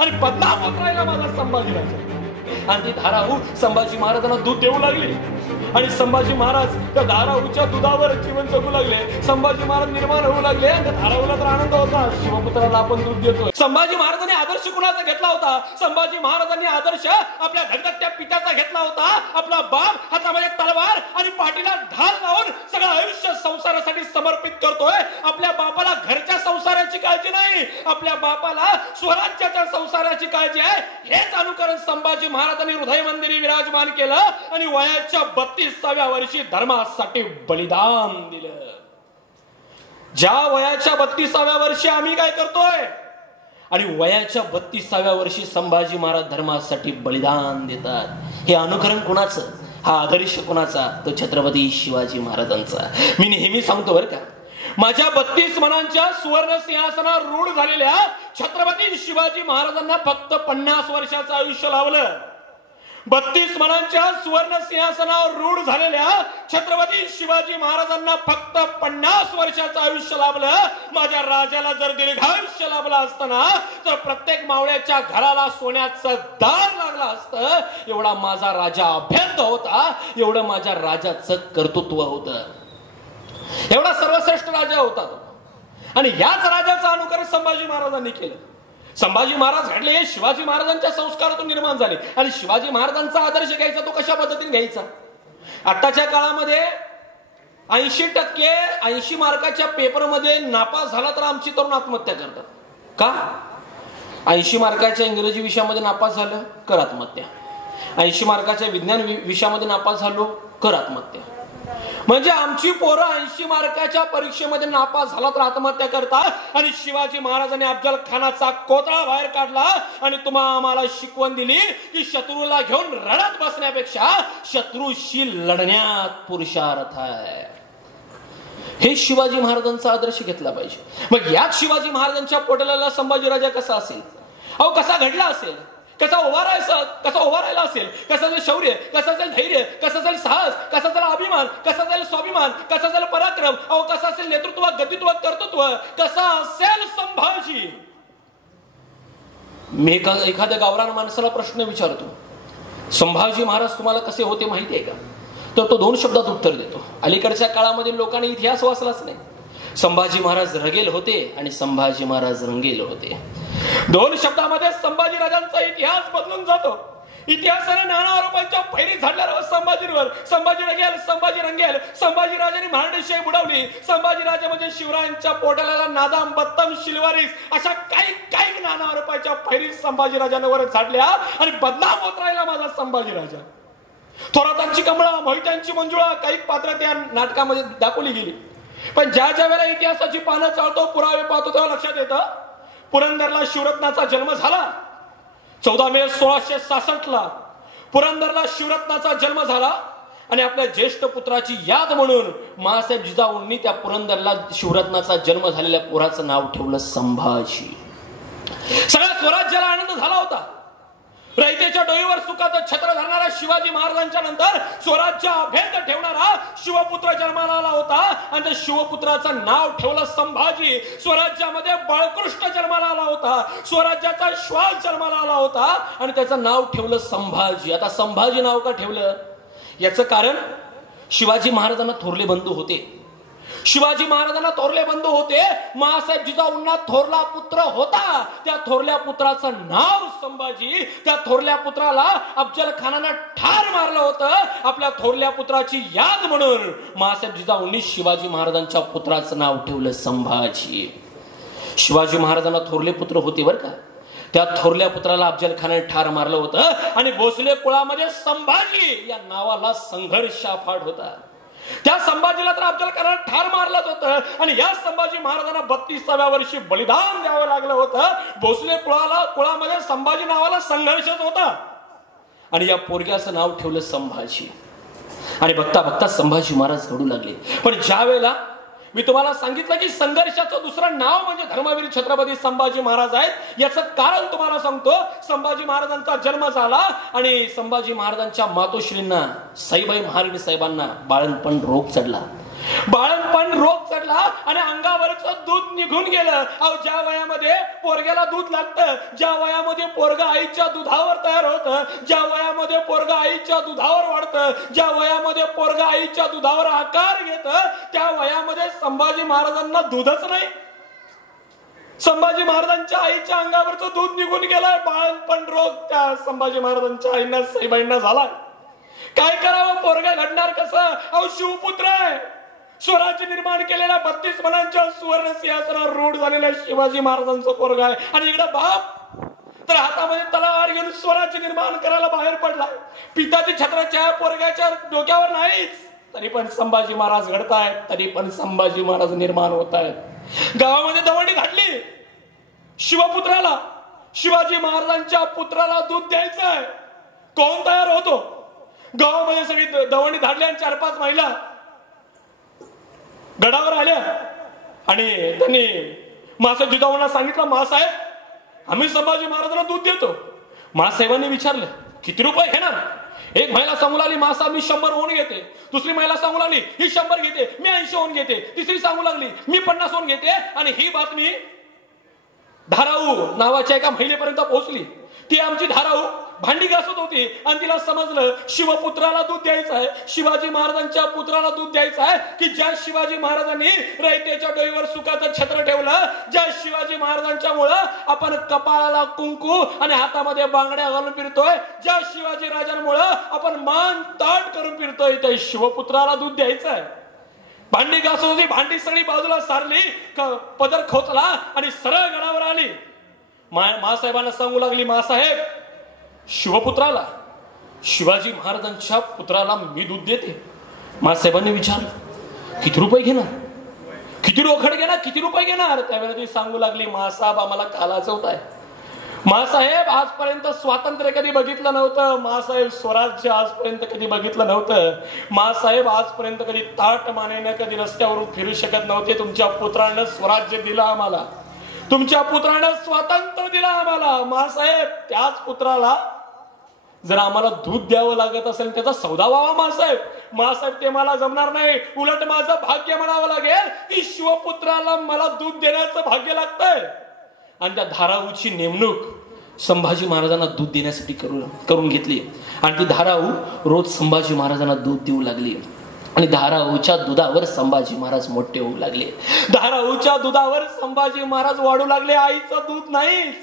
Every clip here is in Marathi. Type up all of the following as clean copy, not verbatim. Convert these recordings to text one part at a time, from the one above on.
आणि बदनाम होत राहिला माझा संभाजीराजा. आणि ती धाराऊ संभाजी महाराजांना दूध देऊ लागली आणि संभाजी महाराज त्या धाराऊच्या दुधावर जीवन जगू लागले. संभाजी महाराज निर्माण होऊ लागले आणि त्या धाराऊला तर आनंद होता, शिवपुत्राला आपण दूध देतोय. संभाजी महाराजांनी आदर्श कुणाचा घेतला होता? संभाजी महाराजांनी आदर्श आपल्या धगधगत्या पित्याचा घेतला होता. आपला बाप हातामध्ये तलवार आणि पाठीला ढाल लावून सगळं आयुष्य संसारासाठी समर्पित करतोय. आपल्या बापाला घरच्या संसाराची काळजी नाही, आपल्या बापाला स्वराज्याच्या संसाराची काळजी आहे. हेच अनुकरण संभाजी महाराजांनी हृदय मंदिरी विराजमान केलं आणि वयाच्या 32व्या वर्षी धर्मासाठी बलिदान दिलं. ज्या वयाच्या 32व्या वर्षी आम्ही काय करतोय आणि वयाच्या 32व्या वर्षी संभाजी महाराज धर्मासाठी बलिदान देतात. हे अनुकरण कोणाचं? हा आदर्श कोणाचा? तो छत्रपती शिवाजी महाराजांचा. मी नेहमी सांगतो बरं का, माझ्या 32 मनांच्या सुवर्ण सिंहासनावर रूढ झालेल्या छत्रपती शिवाजी महाराजांना फक्त 50 वर्षाचं आयुष्य लावलं. 32 मनांच्या सुवर्ण सिंहासनावर रूढ झालेल्या छत्रपती शिवाजी महाराजांना फक्त 50 वर्षाचं आयुष्य लाभलं. माझ्या राजाला जर दीर्घायुष्य लाभलं असताना तर प्रत्येक मावळ्याच्या घराला सोन्याचं दार लागलं असतं. एवढा माझा राजा अभ्यंत होता, एवढं माझ्या राजाचं कर्तृत्व होतं, एवढा सर्वश्रेष्ठ राजा होता. आणि याच राजाचं अनुकरण संभाजी महाराजांनी केलं. संभाजी महाराज घडले हे शिवाजी महाराजांच्या संस्कारातून निर्माण झाले. आणि शिवाजी महाराजांचा आदर्श घ्यायचा तो कशा पद्धतीने घ्यायचा? आताच्या काळामध्ये 80% 80 मार्काच्या पेपरमध्ये नापास झाला तर आमची तरुण आत्महत्या करतात. का? 80 मार्काच्या इंग्रजी विषयामध्ये नापास झालं, कर आत्महत्या. 80 मार्काच्या विज्ञान विषयामध्ये नापास झालो, कर आत्महत्या. म्हणजे आमची पोरं 80 मार्काच्या परीक्षेमध्ये नापास झाला तर आत्महत्या करतात. आणि शिवाजी महाराजांनी अफजल खानाचा कोतळा बाहेर काढला आणि तुम्हाला आम्हाला शिकवण दिली की शत्रूला घेऊन रडत बसण्यापेक्षा शत्रूशी लढण्यात पुरुषार्थ आहे. हे शिवाजी महाराजांचा आदर्श घेतला पाहिजे. मग याच शिवाजी महाराजांच्या पोटलाला संभाजीराजा कसा असेल? अहो कसा घडला असेल? कसा उभा राहिला असेल? कसं असेल शौर्य, कसं असेल धैर्य, कसं असेल साहस, कसा असेल अभिमान, कसा असेल स्वाभिमान, कसा असेल पराक्रम, अहो कसा असेल नेतृत्व, गतित्व, कर्तृत्व, कसा असेल संभाजी? मी एखाद्या गावरान माणसाला प्रश्न विचारतो, संभाजी महाराज तुम्हाला कसे होते माहिती आहे का? तर तो 2 शब्दात उत्तर देतो. अलीकडच्या काळामध्ये लोकांनी इतिहास वाचलाच नाही. संभाजी महाराज रगेल होते आणि संभाजी महाराज रंगेल होते. 2 शब्दामध्ये संभाजी राजांचा इतिहास बदलून जातो. इतिहासाने नाना आरोपांच्या फैरी झाडल्यावर संभाजीवर संभाजी रगेल, संभाजी रंगेल, संभाजी राजांनी महाराष्ट्रशाही बुडवली, संभाजी राजा म्हणजे शिवरायांच्या पोटाला नादाम, बत्तम, शिलवारीस अशा काही नाना आरोपांच्या फैरी संभाजी राजांवर झाडल्या आणि बदनाम होत राहिला माझा संभाजी राजा. थोरातांची कमळा, मोहित्यांची मंजुळा काही पात्र त्या नाटकामध्ये दाखवली गेली. पण ज्या वेळेला इतिहासाची पानं चालतो, पुरावे पाहतो, तेव्हा लक्षात येतं पुरंदरला शिवरत्नाचा जन्म झाला. 14 मे 1666 पुरंदरला शिवरत्नाचा जन्म झाला. आणि आपल्या ज्येष्ठ पुत्राची याद म्हणून मासाहेब जिजाऊंनी त्या पुरंदरला शिवरत्नाचा जन्म झालेल्या पोराचं नाव ठेवलं संभाजी. सगळ्या स्वराज्याला आनंद झाला होता. रयतेच्या डोईवर सुखाचं छत्र धरणारा शिवाजी महाराजांच्या नंतर स्वराज्य अभेद ठेवणारा शिवपुत्र जन्माला आला होता आणि त्या शिवपुत्राचं नाव ठेवलं संभाजी. स्वराज्यामध्ये बाळकृष्ण जन्माला आला होता, स्वराज्याचा श्वास जन्माला आला होता आणि त्याचं नाव ठेवलं संभाजी. आता संभाजी नाव का ठेवलं? याचं कारण शिवाजी महाराजांना थोरले बंधू होते. शिवाजी महाराजांना थोरले बंधू होते. मासाहेब जिजाऊंना थोरला पुत्र होता. त्या थोरल्या पुत्राचं नाव संभाजी. त्या थोरल्या पुत्राला अफजल खानानं ठार मारलं होतं. आपल्या थोरल्या पुत्राची याद म्हणून मासाहेब जिजाऊंनी शिवाजी महाराजांच्या पुत्राचं नाव ठेवलं संभाजी. शिवाजी महाराजांना थोरले पुत्र होते बरं का. त्या थोरल्या पुत्राला अफजल खानाने ठार मारलं होतं आणि भोसले कुळामध्ये संभाजी या नावाला संघर्ष फाड होता. त्या संभाजीला तर अफजल खानाने ठार मारलंच होतं आणि या संभाजी महाराजांना 32व्या वर्षी बलिदान द्यावं लागलं होतं. भोसले कुळामध्ये संभाजी नावाला संघर्षच होता आणि या पोरग्याचं नाव ठेवलं संभाजी. आणि बघता बघता संभाजी महाराज घडू लागले. पण ज्या वेळेला मी तुम्हाला सांगितलं की संघर्षाचं दुसरं नाव म्हणजे धर्मवीर छत्रपती संभाजी महाराज आहेत, याचं कारण तुम्हाला सांगतो. संभाजी महाराजांचा जन्म झाला आणि संभाजी महाराजांच्या मातोश्रींना सईबाई महाराणी साहेबांना बाळंतपण रोग चढला. बाळंतपण रोग चढला आणि अंगावरचं दूध निघून गेलं. अहो, ज्या वयामध्ये पोरग्याला दूध लागतं, ज्या वयामध्ये पोरगा आईच्या दुधावर तयार होतं, ज्या वयामध्ये पोरगा आईच्या दुधावर वाढतं, ज्या वयामध्ये पोरगा आईच्या दुधावर आकार घेतं, त्या वयामध्ये संभाजी महाराजांना दूधच नाही. संभाजी महाराजांच्या आईच्या अंगावरचं दूध निघून गेलं. बाळपण रोग त्या संभाजी महाराजांच्या आईंना, सईबाईंना झाला. काय करावं, पोरगा घडणार कसं? अहो, शिवपुत्र आहे, स्वराज्य निर्माण केलेल्या 32 मनांच्या सुवर्ण सिंहासनावर रूढ झालेल्या शिवाजी महाराजांचं पोरगा आहे. आणि इकडं बाप तर हातामध्ये तलवार घेऊन स्वराज्य निर्माण करायला बाहेर पडला. पिताची छत्राच्या पोरग्याच्या डोक्यावर नाहीच, तरी पण संभाजी महाराज घडतायत, तरी पण संभाजी महाराज निर्माण होत आहेत. गावामध्ये दवंडी घडली. शिवपुत्राला, शिवाजी महाराजांच्या पुत्राला दूध द्यायचं आहे. कोण तयार होतो? गावामध्ये सगळी दवंडी धाडली आणि 4-5 महिला गडावर आल्या आणि त्यांनी मासाहेब जिजाऊंना सांगितलं, मासाहेब, आम्ही संभाजी महाराजांना दूध देतो. मासाहेबांनी विचारलं, किती रुपये घेणार? एक महिला सांगू लागली, मासाहेब, मी 100 ओन घेते. दुसरी महिला सांगू लागली, ही 100 घेते, मी 80 ओन घेते. तिसरी सांगू लागली, मी 50 ओन घेते. आणि ही बातमी धाराऊ नावाच्या एका महिलेपर्यंत पोहोचली. ती आमची धाराऊ भांडी घासत होती आणि तिला समजलं शिवपुत्राला दूध द्यायचं आहे, शिवाजी महाराजांच्या पुत्राला दूध द्यायचं आहे, की ज्या शिवाजी महाराजांनी रयतेच्या डोईवर सुखाचं छत्र ठेवलं, ज्या शिवाजी महाराजांच्या मुळे आपण कपाळाला कुंकू आणि हातामध्ये बांगड्या घालून फिरतोय, ज्या शिवाजी राजांमुळे आपण मान ताट करून फिरतोय, त्या शिवपुत्राला दूध द्यायचं आहे. भांडी घासत होती, भांडी सगळी बाजूला सारली, पदर खोचला आणि सरळ गडावर आली. मासाहेबांना सांगू लागली, मासाहेब, शिवपुत्राला, शिवाजी महाराजांच्या पुत्राला मी दूध देते. मासाहेबांनी विचारलं, किती रुपये घेणार? किती रोकड घेणार? किती रुपये घेणार? त्यावेळेला ती सांगू लागली, मासाहेब, आम्हाला कालाचं होत आहे. मासाहेब, आजपर्यंत स्वातंत्र्य कधी बघितलं नव्हतं. मासाहेब, स्वराज्य आजपर्यंत कधी बघितलं नव्हतं. मासाहेब, आजपर्यंत कधी ताट मानेनं कधी रस्त्यावरून फिरू शकत नव्हते. तुमच्या पुत्रानं स्वराज्य दिलं आम्हाला, तुमच्या पुत्रानं स्वातंत्र्य दिलं आम्हाला. मासाहेब, त्याच पुत्राला जर आम्हाला दूध द्यावं लागत असेल, त्याचा सौदा व्हावा मासाहेब. मासाहेब, ते मला जमणार नाही. उलट माझं भाग्य म्हणावं लागेल की शिवपुत्राला मला दूध देण्याचं भाग्य लागतंय. आणि त्या धाराऊची नेमणूक संभाजी महाराजांना दूध देण्यासाठी करून घेतली. आणि ती धाराऊ रोज संभाजी महाराजांना दूध देऊ लागली. आणि धाराऊच्या दुधावर संभाजी महाराज मोठे होऊ लागले. धाराऊच्या दुधावर संभाजी महाराज वाढू लागले. आईचं दूध नाहीच.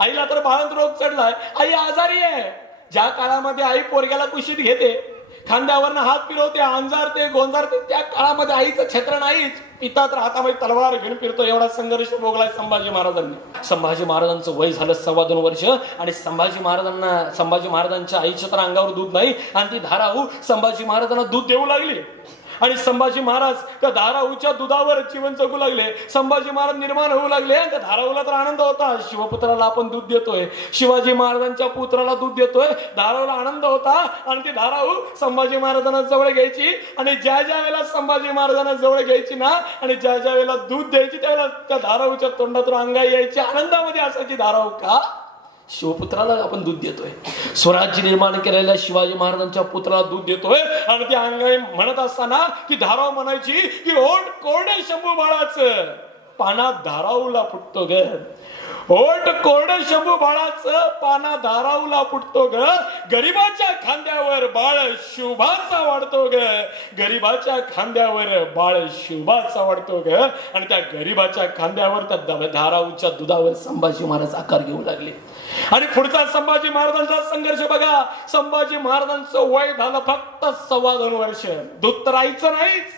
आईला तर बाळंत रोग चढलाय, आई आजारी आहे. ज्या काळामध्ये आई पोरग्याला कुशीत घेते, खांद्यावरनं हात फिरवते, अंजारते, गोंजारते, त्या काळामध्ये आईचं छत्र नाहीच. पिता तर हातामध्ये तलवार घेऊन फिरतो. एवढा संघर्ष भोगलाय संभाजी महाराजांनी. संभाजी महाराजांचं वय झालं 2.25 वर्ष आणि संभाजी महाराजांच्या आईच्या तर अंगावर दूध नाही. आणि ती धाराऊ संभाजी महाराजांना दूध देऊ लागली. आणि संभाजी महाराज त्या धाराऊच्या दुधावर जीवन जगू लागले. संभाजी महाराज निर्माण होऊ लागले. त्या धाराऊला तर आनंद होता, शिवपुत्राला आपण दूध देतोय, शिवाजी महाराजांच्या पुत्राला दूध देतोय. धाराऊला आनंद होता. आणि ती धाराऊ संभाजी महाराजांना जवळ घ्यायची. आणि ज्या ज्या वेळेला संभाजी महाराजांना जवळ घ्यायची ना, आणि ज्या ज्या वेळेला दूध द्यायची, त्यावेळेला त्या धाराऊच्या तोंडातून अंगाई यायची. आनंदामध्ये असायची धाराऊ. का? शिवपुत्राला आपण दूध देतोय, स्वराज्य निर्माण केलेल्या शिवाजी महाराजांच्या पुत्राला दूध देतोय. आणि ती अंगाई म्हणत असताना की धाराऊ म्हणायची की ओठ कोरडे शंभू बाळाचं, पाना धाराऊला फुटतो ग. ओठ कोरडे शंभू बाळाचं, पाना धाराऊला फुटतो ग. गरीबाच्या खांद्यावर बाळ शिवबाचा वाढतो ग. गरीबाच्या खांद्यावर बाळ शिवबाचा वाढतो ग. आणि त्या गरीबाच्या खांद्यावर त्या धाराऊच्या दुधावर संभाजी महाराज आकार घेऊ लागले. आणि पुढचा संभाजी महाराजांचा संघर्ष बघा. संभाजी महाराजांचं वय झालं फक्त 2.25 वर्ष. दूध तर आईचं नाहीच.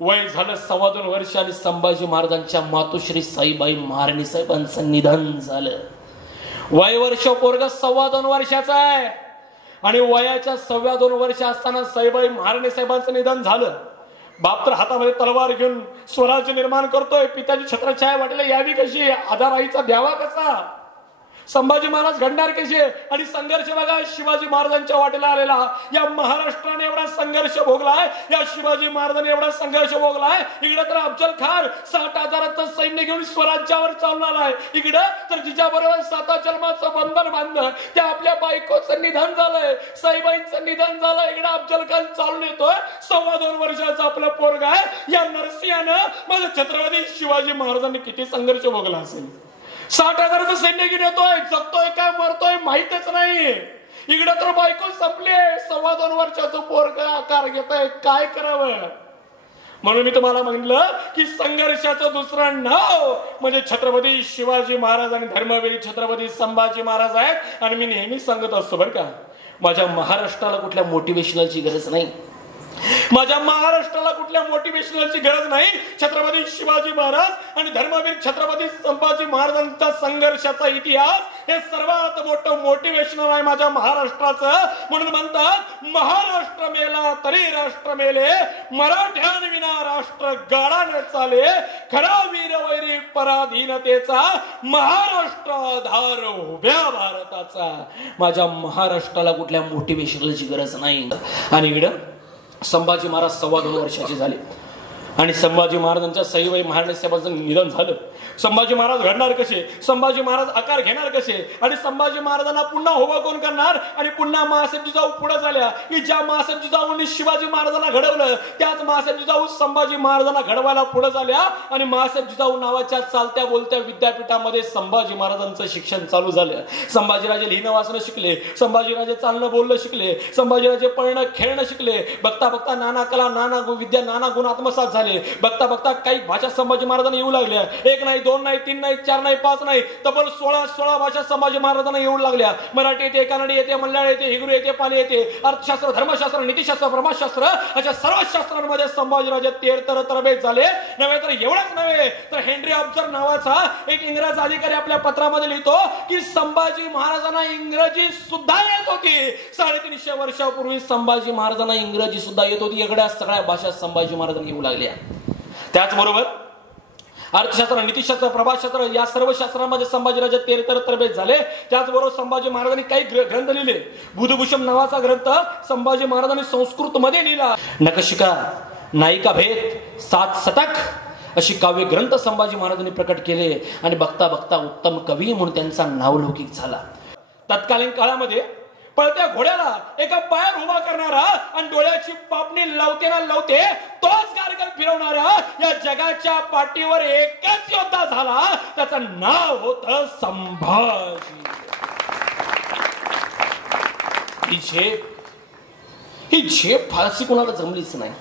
वय झालं 2.25 वर्ष आणि संभाजी महाराजांच्या मातोश्री साईबाई महाराणी साहेबांचं निधन झालं. वय वर्ष पोरग 2.25 वर्षाचा आहे. आणि वयाच्या 2.25 वर्ष असताना साईबाई महाराणी साहेबांचं निधन झालं. बाप तर हातामध्ये तलवार घेऊन स्वराज्य निर्माण करतोय. पित्याची छत्रछाया वाटेल यावी कशी, आधार आईचा द्यावा कसा. संभाजी महाराज घडणार कसे आणि संघर्ष बघा शिवाजी महाराजांच्या वाटेला आलेला. या महाराष्ट्राने एवढा संघर्ष भोगलाय, या शिवाजी महाराजांनी एवढा संघर्ष भोगलाय. इकडे तर अफजल खान 60,000चं सैन्य घेऊन स्वराज्यावर चालून आलाय. इकडं तर जिजाबरोबर 7 जन्माचं बंधन बांधलं, त्या आपल्या बायकोचं निधन झालंय, साईबाईंचं निधन झालंय. इकडे अफजल खान चालून येतोय, 2.25 वर्षाचा आपलं पोरग आहे. या नरसिंहानं माझ्या छत्रपती शिवाजी महाराजांनी किती संघर्ष भोगला असेल. 60,000चं सैन्य घेऊन येतोय, जगतोय काय मरतोय माहितच नाही. इकडे तर बायको संपली, 2.25 वर्षाचं पोरग आकार घेतोय, काय करावं. म्हणून मी तुम्हाला म्हटलं की संघर्षाचं दुसरं नाव म्हणजे छत्रपती शिवाजी महाराज आणि धर्मवीर छत्रपती संभाजी महाराज आहेत. आणि मी नेहमी सांगत असतो बरं का, माझ्या महाराष्ट्राला कुठल्या मोटिवेशनलची गरज नाही, माझ्या महाराष्ट्राला कुठल्या मोटिवेशनलची गरज नाही. छत्रपती शिवाजी महाराज आणि धर्मवीर छत्रपती संभाजी महाराजांचा संघर्षाचा इतिहास हे सर्वात मोठं मोटिवेशनल आहे माझ्या महाराष्ट्राचं. म्हणून म्हणतात महाराष्ट्र मेला तरी राष्ट्र मेले, मराठ्यांविना राष्ट्र गाडाने चाले, खरा वीर वैरी पराधीनतेचा, महाराष्ट्र आधार उभ्या भारताचा. माझ्या महाराष्ट्राला कुठल्या मोटिवेशनलची गरज नाही. आणि इकडं संभाजी महाराज 2.25 वर्षाचे झाले आणि संभाजी महाराजांच्या सईबाई महाराज साहेबांचं निधन झालं. संभाजी महाराज घडणार कसे, संभाजी महाराज आकार घेणार कसे आणि संभाजी महाराजांना पुन्हा उभा कोण करणार. आणि पुन्हा महासाहेब जिजाऊ पुढे झाल्या की ज्या महासाहेब जिजाऊंनी शिवाजी महाराजांना घडवलं त्याच महासाहेब जिजाऊ संभाजी महाराजांना घडवायला पुढे झाल्या. आणि महासाहेब जिजाऊ नावाच्या चालत्या बोलत्या विद्यापीठामध्ये संभाजी महाराजांचं शिक्षण चालू झालं. संभाजीराजे लिहिणं वाचणं शिकले, संभाजीराजे चालणं बोलणं शिकले, संभाजीराजे पळणं खेळणं शिकले. बघता बघता नाना कला नाना विद्या नाना गुण आत्मसात झाले. बघता बघता काही भाषा संभाजी महाराजांना येऊ लागल्या. 1 नाही 2 नाही 3 नाही 4 नाही 5 नाही तब्बल 16 भाषा संभाजी महाराजांना येऊ लागल्या. मराठी येते, कन्नडी येते, मल्याळी येते, हिब्रू येते, पाली येते, अर्थशास्त्र, धर्मशास्त्र, नीतिशास्त्र, ब्रह्मशास्त्र अशा सर्व शास्त्रांमध्ये संभाजीराजे तरबेज झाले. नव्हे तर एवढंच नव्हे तर हेनरी ऑब्झर्व नावाचा एक इंग्रज अधिकारी आपल्या पत्रामध्ये लिहितो की संभाजी महाराजांना इंग्रजी सुद्धा येत होती. 350 वर्षापूर्वी संभाजी महाराजांना इंग्रजी सुद्धा येत होती. एवढ्या सगळ्या भाषा संभाजी महाराजांना येऊ लागल्या. त्याचबरोबर अर्थशास्त्र, नीतिशास्त्र, प्रभाशास्त्र या सर्व शास्त्रांमध्ये संभाजीराजे तरबेज झाले. त्याचबरोबर संभाजी महाराजांनी काही ग्रंथ लिहिले. बुधभूषण नावाचा ग्रंथ संभाजी महाराजांनी संस्कृत मध्ये लिहिला. नखशिका, नायिका भेद, 7 शतक अशी काव्य ग्रंथ संभाजी महाराजांनी प्रकट केले. आणि बघता बघता उत्तम कवी म्हणून त्यांचा नावलौकिक झाला. तत्कालीन काळामध्ये पळत्या घोड्याला एका पायावर उभा करणारा आणि डोळ्याची पापणी लावते ना लावते तोच गारगल फिरवणारा या जगाच्या पाठीवर एकच योद्धा झाला. त्याचं नाव होतं संभाजी. ही झेप फारसी कोणाला जमलीच नाही.